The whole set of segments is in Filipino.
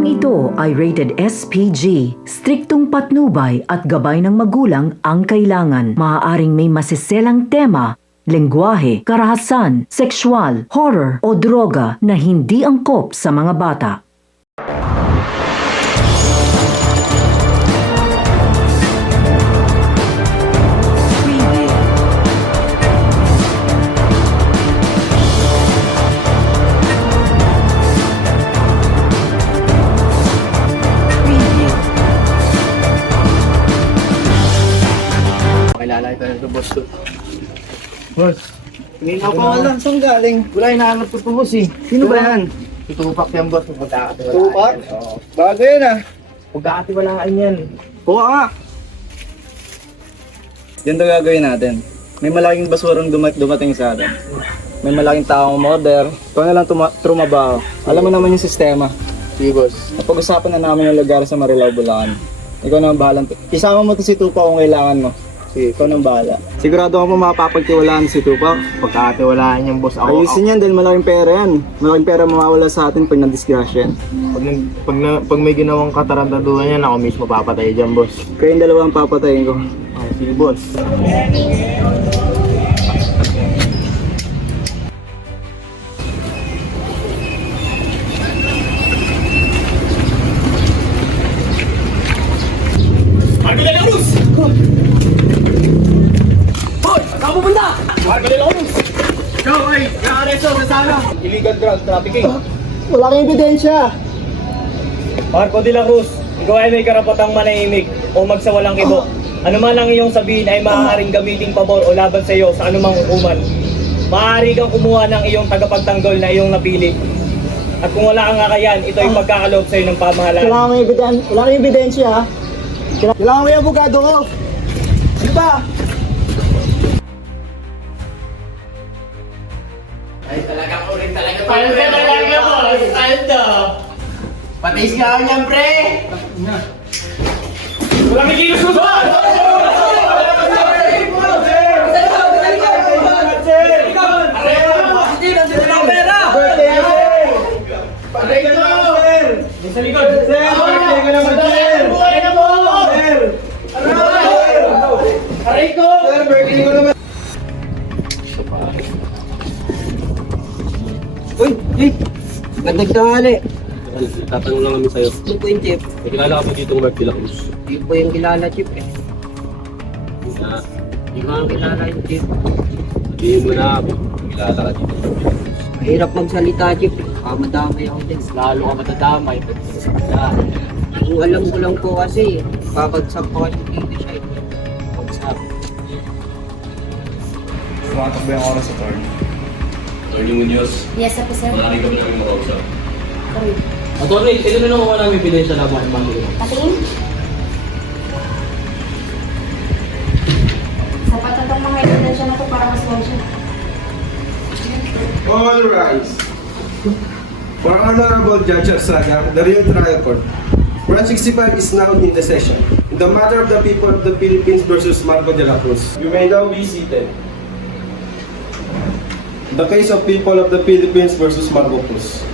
Programang ito ay rated SPG. Striktong patnubay at gabay ng magulang ang kailangan. Maaaring may masiselang tema, lengguwahe, karahasan, sexual, horror o droga na hindi angkop sa mga bata. Kilala ito nito, boss. Boss, hindi na ako alam saan galing. Wala, hinahanap ko ito, boss eh. Sino ba yan? Tutupak yan, boss. Pagkakatiwalaan. Tupak? Oo. Bago yan ah. Pagkakatiwalaan yan. Kuha nga. Ganito gagawin natin. May malaking basurang dumating sa atin. May malaking taong order. Ikaw na lang trumabaho. Alam mo naman yung sistema. Sige, boss. Napag-usapan na namin yung lugar sa Marilao, Bulacan. Ikaw na ang bahalang. Isama mo to si Tupa kung kailangan mo. Sige, ikaw nang bahala. Sigurado ako mapapagtiwalaan si Tupac. Pagkakatiwalaan yung boss ako. Ayusin yan dahil malaking pera yan. Malaking pera mawawala sa atin pag na-disgrasya yan. Pag may ginawang katarantaduhan yan, ako mismo papatay dyan, boss. Kayong dalawa ang papatayin ko. Okay, sige, boss. Marco de la Cruz! Hoy! Saan pupunta? Marco de la Cruz! Ikaw ay nakareso sa sana. Illegal drug trafficking. Wala kang ebidensya. Marco de la Cruz, ikaw ay may karapatang manahimik o magsawalang kibo. Ano man ang iyong sabihin ay maaaring gamiting pabor o laban sa iyo sa anumang hukuman. Maaari kang kumuha ng iyong tagapagtanggol na iyong napili. At kung wala kang kakayan, ito ay pagkakaloob sa iyo ng pamahalaan. Wala kang ebidensya ha. Kailangan mo yung abogado ko. Ano ba? Ay, talagang ulit talaga. Paano talaga, boss? Aldo! Patis ka ako niyan, pre! Wala kang kilos mo ba? Patay ka na, sir! Sa likod! Sir, patay ka naman, sir! Buhay na mo! Sir! Aray ko! Sir, birthday ko naman! Uy! Hey! Gandang tanghali! Tatanong lang kami sa'yo. Ano po yung chip? May kilala ka po dito ng Mark de la Cruz. Hindi po yung kilala, chip eh. Na, Hindi ko ang kilala yung chip. sabihin mo na, kilala ka dito. Mahirap magsalita, chip. Madamay ako din. Lalo ka matadamay. Kung alam ko lang po kasi, papagsak ko kasi dito siya. Pagsak. Tumatak ba yung oras sa turn? Attorney Munoz, Yes, po sir. maaari kami namin makausap. Sorry. Attorney, ito na nakuha namin ebidensya na mga Patingin. Sapat na itong mga ebidensya na po para mas siya. All rise. For Honorable Judge Arsaga, the Rio Trial Court. Branch 65 is now in the session. In the matter of the people of the Philippines versus Marco de la Cruz. You may now be seated. The case of people of the Philippines versus Marco Cruz.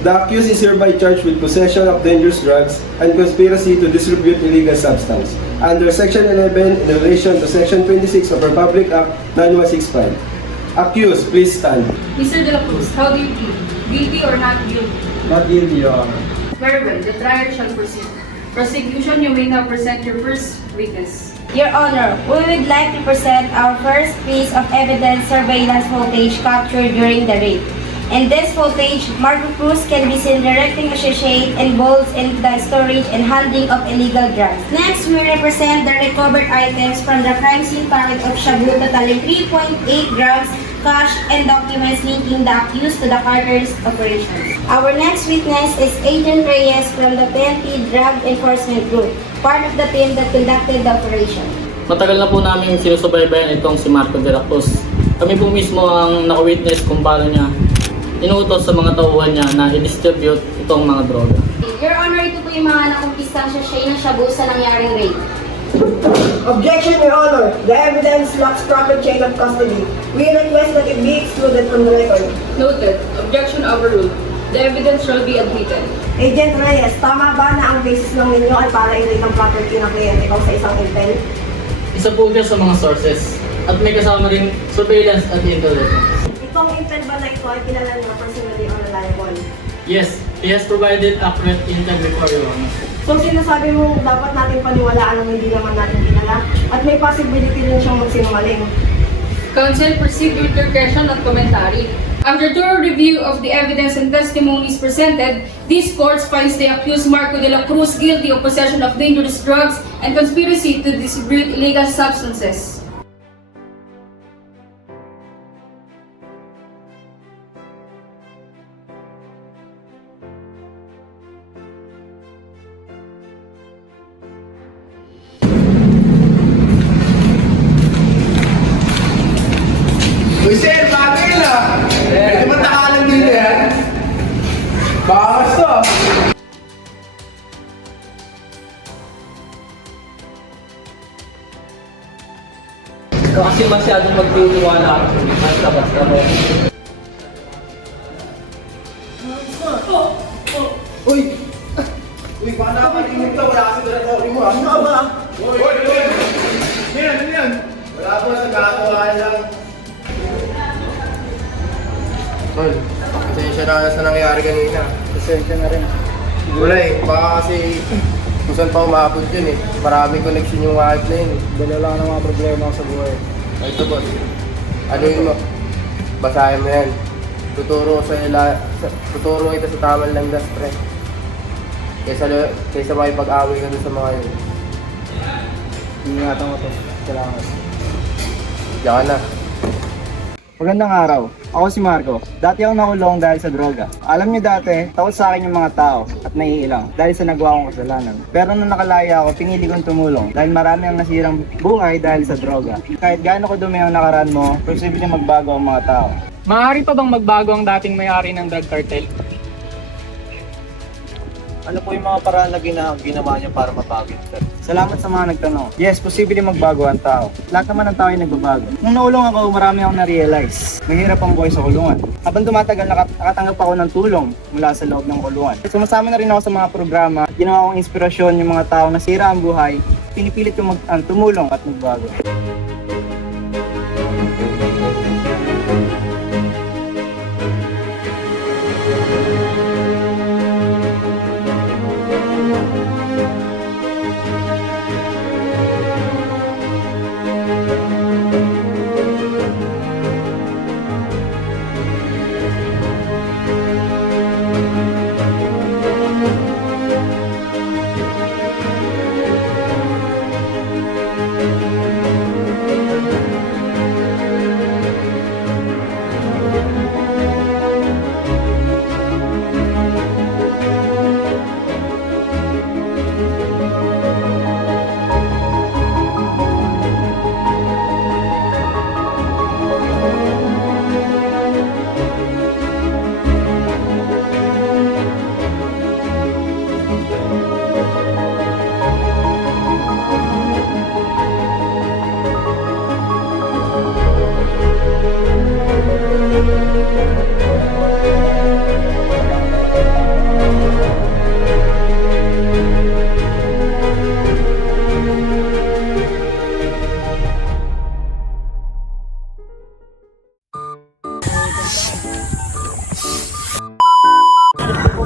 The accused is hereby charged with possession of dangerous drugs and conspiracy to distribute illegal substance under Section 11 in relation to Section 26 of Republic Act 9165. Accused, please stand. Mr. De La Cruz, how do you plead? Guilty or not guilty? Not guilty, Your Honor. Very well, the trial shall proceed. Prosecution, you may now present your first witness. Your Honor, we would like to present our first piece of evidence surveillance footage captured during the raid. In this footage, Marco Cruz can be seen directing a sachet and bowls in the storage and handling of illegal drugs. Next, we represent the recovered items from the crime scene packet of shabu totaling 3.8 grams, cash, and documents linking the accused to the cartel's operations. Our next witness is Agent Reyes from the PNP Drug Enforcement Group, part of the team that conducted the operation. Matagal na po namin sinusubaybayan itong si Marco de la Cruz. Kami po mismo ang naka-witness kung paano niya inuutos sa mga tauhan niya na i-distribute itong mga droga. Your Honor, ito po yung mga nakumpistang sachet ng shabu sa nangyaring raid. Objection, Your Honor. The evidence lacks proper chain of custody. We request that it be excluded from the record. Noted. Objection overruled. The evidence shall be admitted. Agent Reyes, tama ba na ang basis lang ninyo ay para i-rate ang property ng kliyente ko sa isang intel? Isa po siya sa mga sources at may kasama rin surveillance at intelligence. Itong intel ba na ito ay kilala niyo personally or reliable? Yes, he has provided accurate intel before Your Honor. So sinasabi mo dapat natin paniwalaan ang hindi naman natin kilala at may possibility rin siyang magsinungaling. Counsel, proceed with your question at commentary. After thorough review of the evidence and testimonies presented, this court finds the accused Marco de la Cruz guilty of possession of dangerous drugs and conspiracy to distribute illegal substances. Uy, sir, bagay na. Medyo matakalan dito yan. Bakas to. Ikaw kasi masyadong magtitiwala basta-basta mo. Uy! Uy, baka nakapalimutan ka. Wala kasi doratory mo. Ano ba? Uy! Yan! Wala po, nagkakawaan lang. Tol, pasensya na sa nangyari kanina. Pasensya na rin. Wala eh, baka kasi kung saan pa umabot yun eh. Maraming connection yung wife na yun. Dala lang ng mga problema ko sa buhay. Ito boss, ano yun mo? Basahin mo yan. Tuturo kita sa tamang landas, pre. Kaysa makipag-away ka dun sa mga yun. Ingatan ko to. Salamat. Diyan ka na. Magandang araw. Ako si Marco. Dati ako nakulong dahil sa droga. Alam niyo dati, takot sa akin yung mga tao at naiilang dahil sa nagawa kong kasalanan. Pero nung nakalaya ako, pinili kong tumulong dahil marami ang nasirang buhay dahil sa droga. Kahit gaano ko dumi ang nakaraan mo, posible magbago ang mga tao. Maaari pa bang magbago ang dating may-ari ng drug cartel? Ano po yung mga paraan na ginawa niya para mabago? Salamat sa mga nagtanong. Yes, posible magbago ang tao. Lahat naman ng tao ay nagbabago. Nung naulong ako, marami akong na-realize. Mahirap ang buhay sa kulungan. Habang tumatagal, nakatanggap ako ng tulong mula sa loob ng kulungan. Sumasama na rin ako sa mga programa. Ginawa kong inspirasyon yung mga tao na sira ang buhay. Pinipilit yung tumulong at magbago.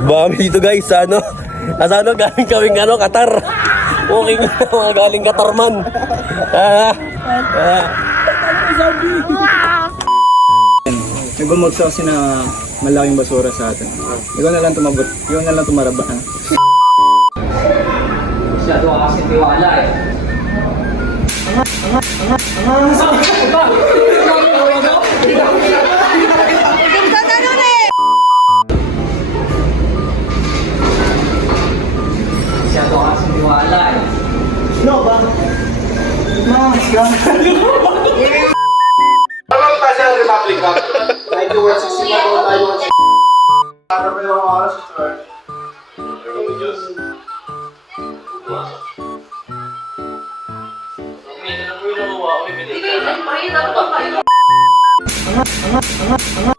Baka dito guys, ano? Asa ano, galing kaming ano, Qatar. Okay nga, mga galing Qatar man. Nagumagsa kasi na malaking basura sa atin. Ikaw na lang tumabot. Ikaw na lang tumarabaan. Masyado ka kasi tiwala eh. Masyado ka kasi tiwala eh. No ba? Mas ka. Ano pa siya ang Republic Cup? 91-65 May